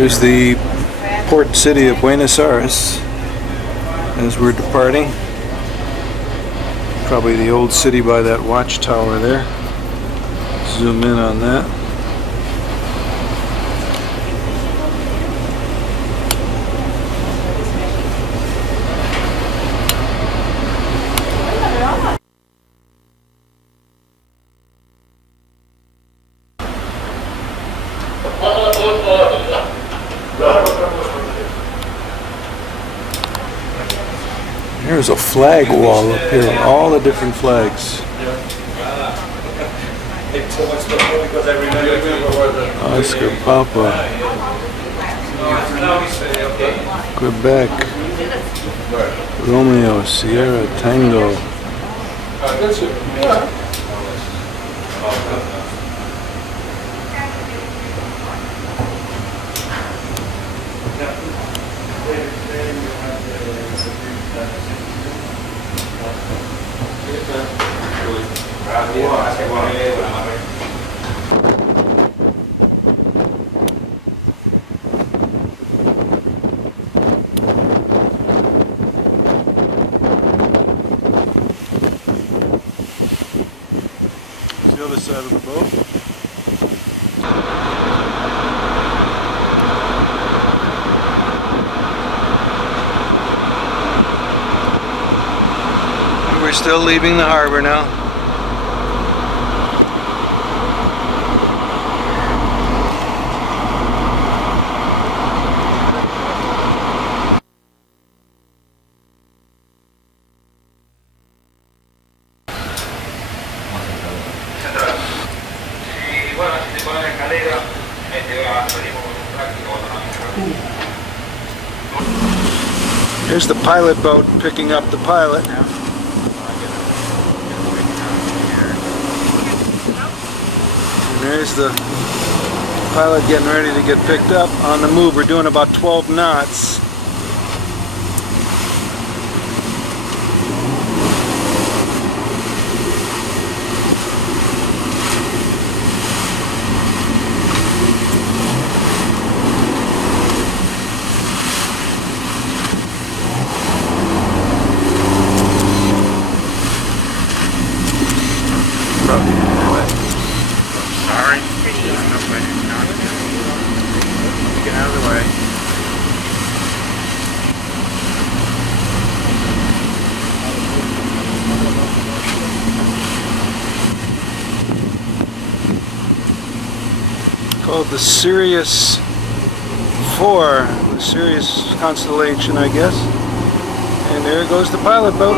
Here's the port city of Buenos Aires as we're departing. Probably the old city by that watchtower there. Zoom in on that. There's a flag wall up here, all the different flags. Oscar Papa, Quebec, Romeo, Sierra, Tango. The other side of the boat. And we're still leaving the harbor now. Here's the pilot boat picking up the pilot. And there's the pilot getting ready to get picked up. On the move, we're doing about 12 knots. Sorry. Get out of the way. Called the Sirius 4, the Sirius constellation, I guess. And there goes the pilot boat.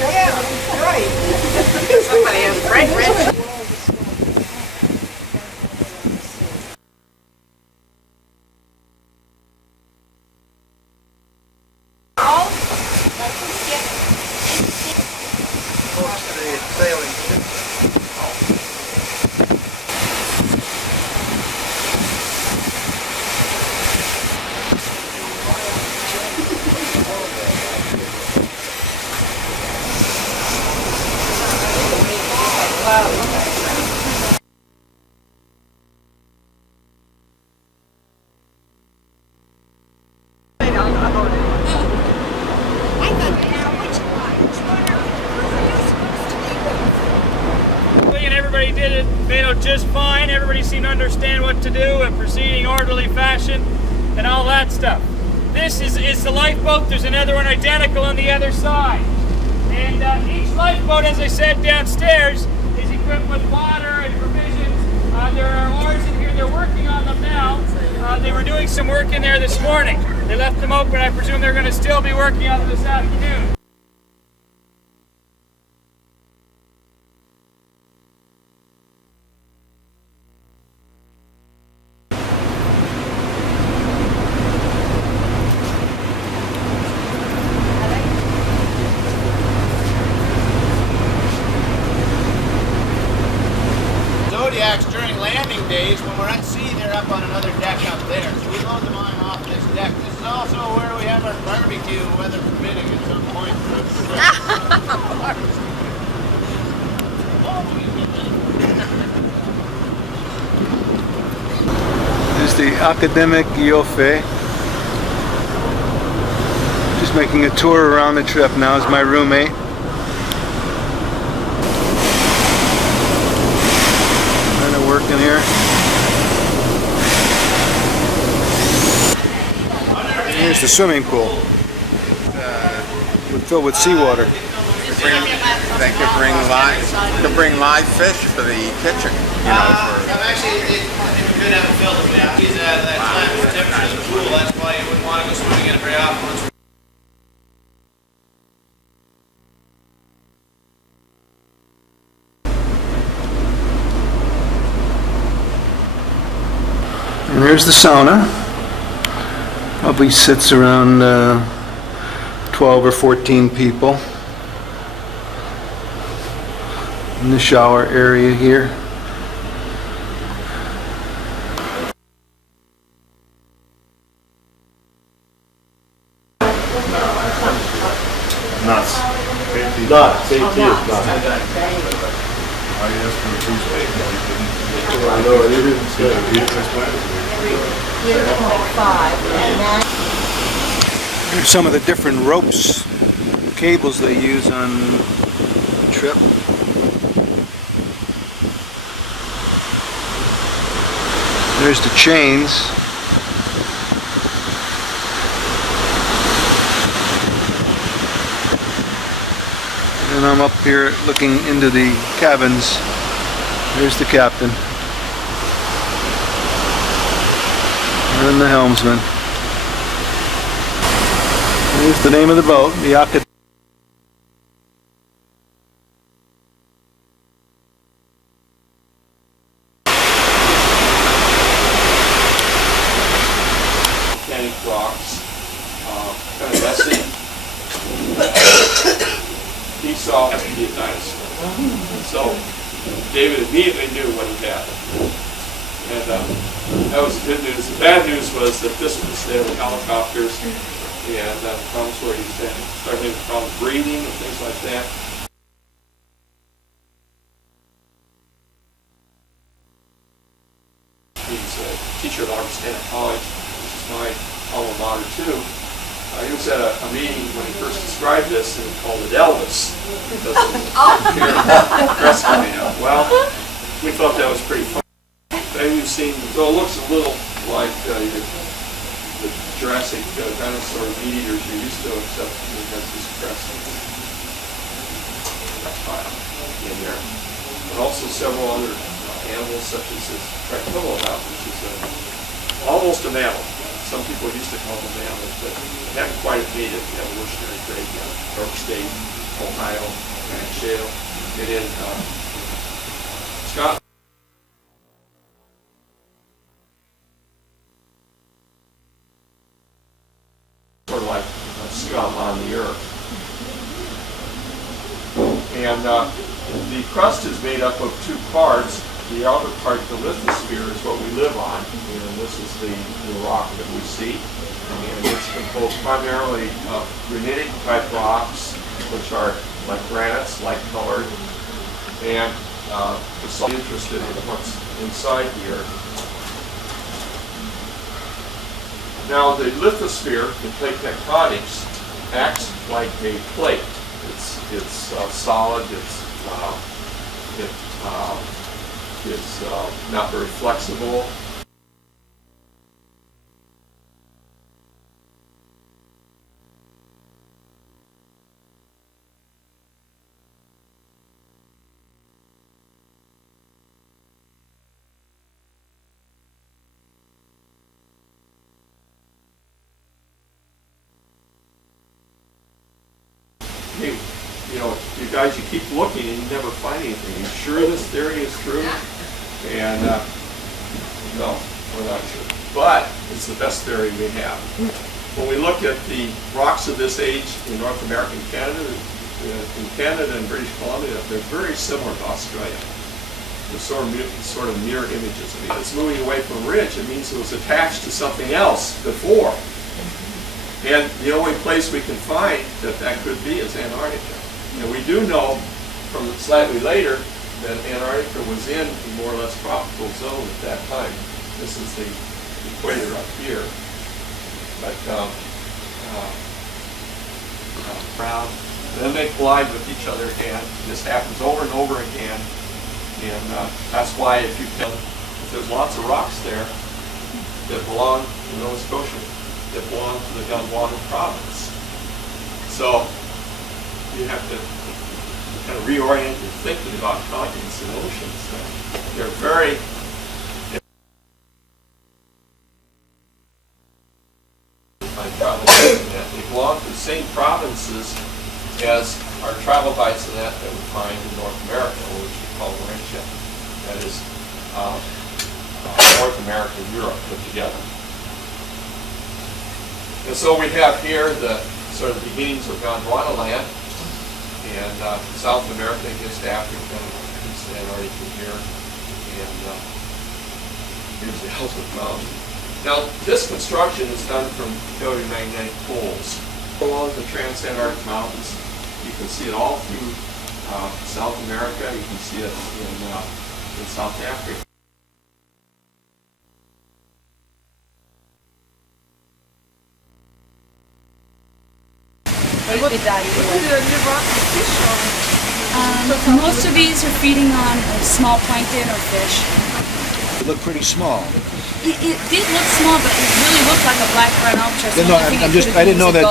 Yeah, right. Somebody has bright red. Everybody did it, just fine. Everybody seemed to understand what to do and proceeding orderly fashion and all that stuff. This is the lifeboat. There's another one identical on the other side. And each lifeboat, as I said downstairs, is equipped with water and provisions. There are oars in here. They're working on them now. They were doing some work in there this morning. They left them open. I presume they're going to still be working on them this afternoon. Zodiacs during landing days, when we're at sea, they're up on another deck up there. So we load them on off this deck. This is also where we have our barbecue, weather permitting, at some point for the There's the academic Iofe. Just making a tour around the trip now is my roommate. Working here. Here's the swimming pool. Filled with seawater. They could bring live fish for the kitchen, you know. Actually, if we could have it filled, if we have to use that time for temperature of the pool, that's why you wouldn't want to go swimming in it very often. And there's the sauna. Probably sits around 12 or 14 people. In the shower area here. Nuts. Nuts. AT is nuts. I know, everything's good. Here's some of the different ropes, cables they use on the trip. There's the chains. And I'm up here looking into the cabins. There's the captain. And the helmsman. Here's the name of the boat, the Academic. Volcanic rocks, kind of messy. He saw it to be a dinosaur. And so David immediately knew what he had. And that was the good news. The bad news was that this was there with helicopters, and problems where he started having problems breathing and things like that. He's a teacher at Augustana College, which is my alma mater too. He was at a meeting when he first described this and he called it Elvis because of the dress coming up. Well, we thought that was pretty fun. Maybe you've seen, though it looks a little like the Jurassic dinosaur meat eaters you're used to, except it has this crest reptile in there. But also several other animals, such as this Propellors, which is almost a mammal. Some people used to call them mammals, but they haven't quite made it. We have evolutionary grade, York State, Ohio, Grand Shale, and in Scotland. Sort of like scum on the earth. And the crust is made up of two parts. The outer part, the lithosphere, is what we live on, and this is the rock that we see. And it's composed primarily of granitic type rocks, which are like granites, light colored, and we're so interested in what's inside the earth. Now the lithosphere, in plate tectonics, acts like a plate. It's solid. It's not very flexible. guys, you keep looking and you never find anything. Are you sure this theory is true? And no, we're not sure. But it's the best theory we have. When we look at the rocks of this age in North America and Canada, in Canada and British Columbia, they're very similar to Australia. They're sort of mirror images. I mean, it's moving away from ridge. It means it was attached to something else before. And the only place we can find that that could be is Antarctica. And we do know from slightly later that Antarctica was in a more or less tropical zone at that time. This is the equator up here. But proud. Then they collide with each other again. This happens over and over again. And that's why if there's lots of rocks there that belong to Nova Scotia, that belong to the Gondwana province. So you have to kind of reorient your thinking about continents and oceans. They're very they belong to the same provinces as our trilobites in that we find in North America, which we call Laurentia. That is North America and Europe put together. And so we have here the sort of beginnings of Gondwana land, and South America against Africa, against Antarctica here, and here's the Ellsworth Mountain. Now, this construction is done from paleomagnetic poles along the Transantarctic Mountains. You can see it all through South America. You can see it in South Africa. Most of these are feeding on small plankton or fish. It looked pretty small. It did look small, but it really looked like a black brown albatross. No, I didn't know that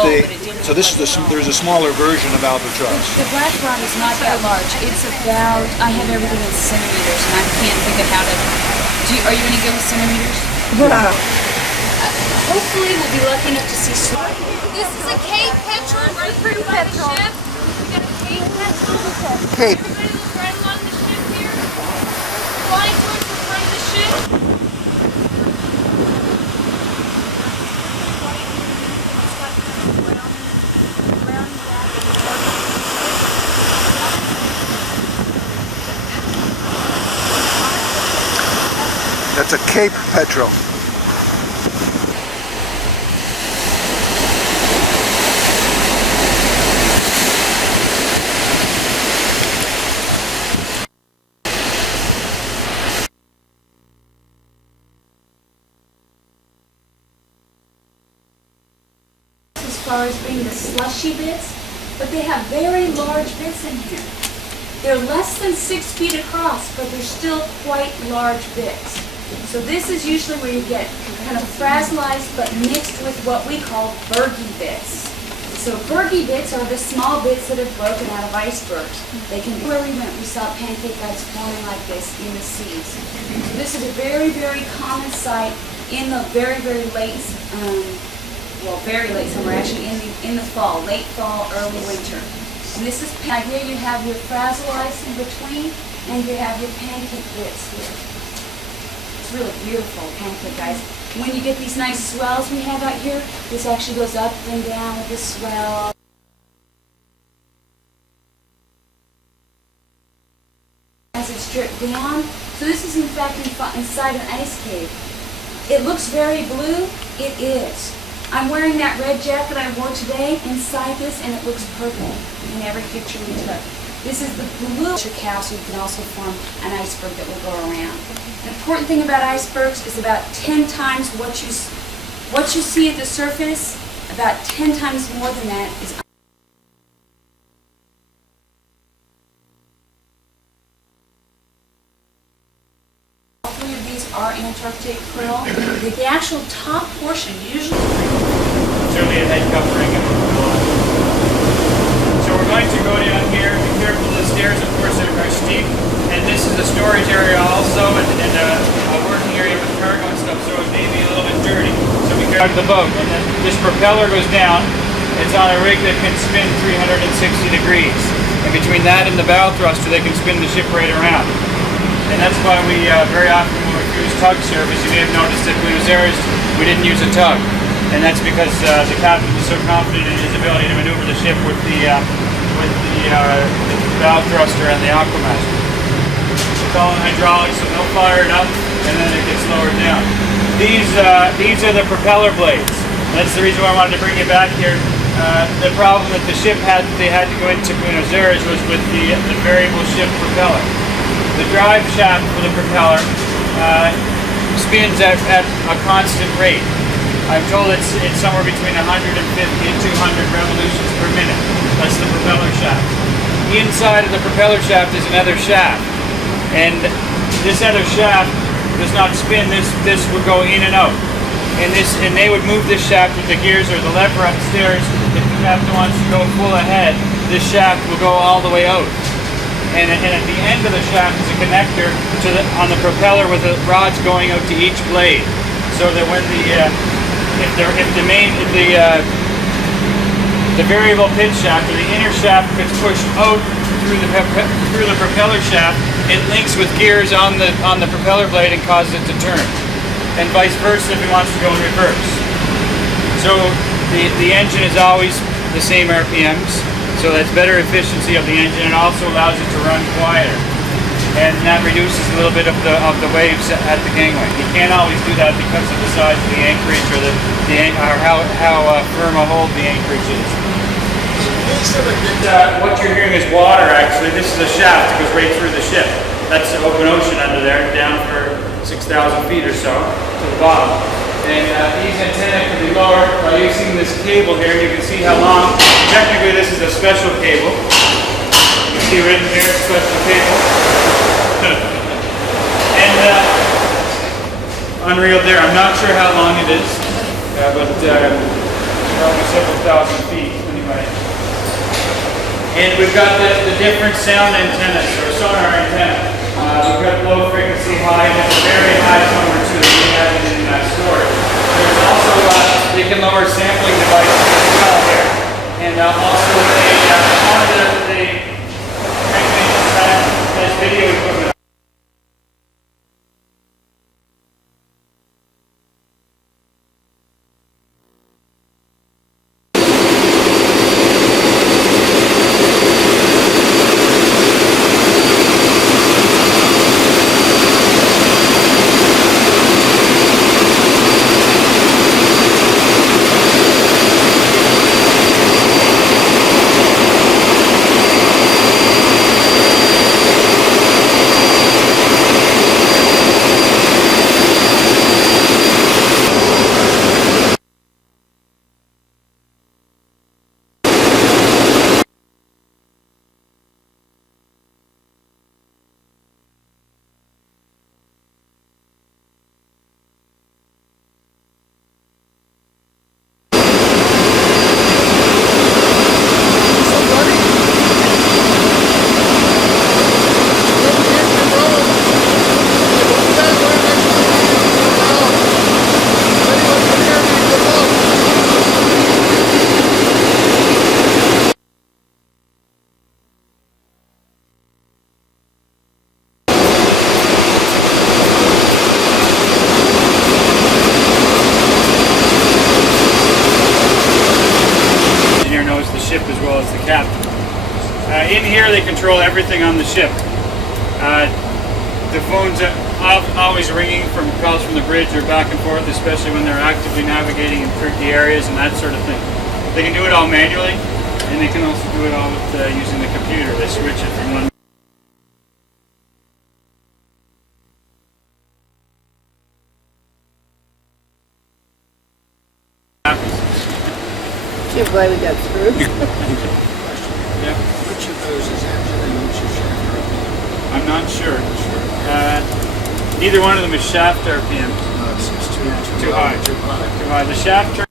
so this is there's a smaller version of albatross. The black brown is not that large. It's about, I have everything in centimeters, and I can't think of how to, are you any good with centimeters? Hopefully we'll be lucky enough to see. This is a Cape Petrel right through by the ship. We got a Cape Petrel. Cape. Everybody look right along the ship here. Flying towards the front of the ship. That's a Cape Petrel. As far as being the slushy bits, but they have very large bits in here. They're less than 6 feet across, but they're still quite large bits. So this is usually where you get kind of frazzlized, but mixed with what we call Bergy bits. So Bergy bits are the small bits that have broken out of icebergs. They can, where we went, we saw pancake ice forming like this in the seas. So this is a very, very common sight in the very, very late, very late summer, actually in the fall, late fall, early winter. And this is, here you have your frazzle ice in between, and you have your pancake bits here. It's really beautiful, pancake ice. When you get these nice swells we have out here, this actually goes up and down with the swell. As it's stripped down, so this is in fact inside an ice cave. It looks very blue, it is. I'm wearing that red jacket I wore today inside this, and it looks purple in every picture we took. This is the blue cow, so you can also form an iceberg that will go around. The important thing about icebergs is about 10 times what you see at the surface, about 10 times more than that is. All three of these are Antarctic krill. The actual top portion usually. Certainly a head covering. So we're going to go down here. Be careful of the stairs, of course, are steep. And this is a storage area also, and a working area with cargo and stuff, so it may be a little bit dirty. So we careful the boat. And then this propeller goes down. It's on a rig that can spin 360 degrees. And between that and the bow thruster, they can spin the ship right around. And that's why we very often when we use tug service, you may have noticed at Buenos Aires, we didn't use a tug. And that's because the captain is so confident in his ability to maneuver the ship with the bow thruster and the aquamaster. It's all in hydraulics, so they'll fire it up and then it gets lowered down. These are the propeller blades. That's the reason why I wanted to bring you back here. The problem that the ship had, they had to go into Buenos Aires, was with the variable shift propeller. The drive shaft for the propeller spins at a constant rate. I'm told it's somewhere between 150 and 200 revolutions per minute. That's the propeller shaft. Inside of the propeller shaft is another shaft, and this other shaft does not spin. This would go in and out, and they would move this shaft with the gears or the lever upstairs. If the captain wants to go full ahead, this shaft will go all the way out. And at the end of the shaft is a connector on the propeller with the rods going out to each blade, so that when the variable pitch shaft or the inner shaft gets pushed out through the propeller shaft, it links with gears on the propeller blade and causes it to turn, and vice versa if it wants to go in reverse. So the engine is always the same RPMs. So that's better efficiency of the engine, and also allows it to run quieter. And that reduces a little bit of the waves at the gangway. You can't always do that because of the size of the anchorage or how firm a hold the anchorage is. What you're hearing is water, actually. This is a shaft that goes right through the ship. That's the open ocean under there, down for 6,000 feet or so to the bottom. And these antennae can be lowered by using this cable here. You can see how long. Technically, this is a special cable. You can see written here, special cable. And unreeled there. I'm not sure how long it is, but probably several thousand feet anyway. And we've got the different sound antennas, or sonar antenna. We've got low frequency, high, and a very high number too that we have in storage. There's also, they can lower sampling devices as well here. And also one of the technicians has video equipment. Ship as well as the captain. In here they control everything on the ship. The phones are always ringing from calls from the bridge or back and forth, especially when they're actively navigating in tricky areas and that sort of thing. They can do it all manually, and they can also do it all with using the computer. They switch it from one. I'm glad we got through. Yeah. Which of those is engine and which is shaft RPM? I'm not sure. Neither one of them is shaft RPM. It's too high. Too high. Too high. The shaft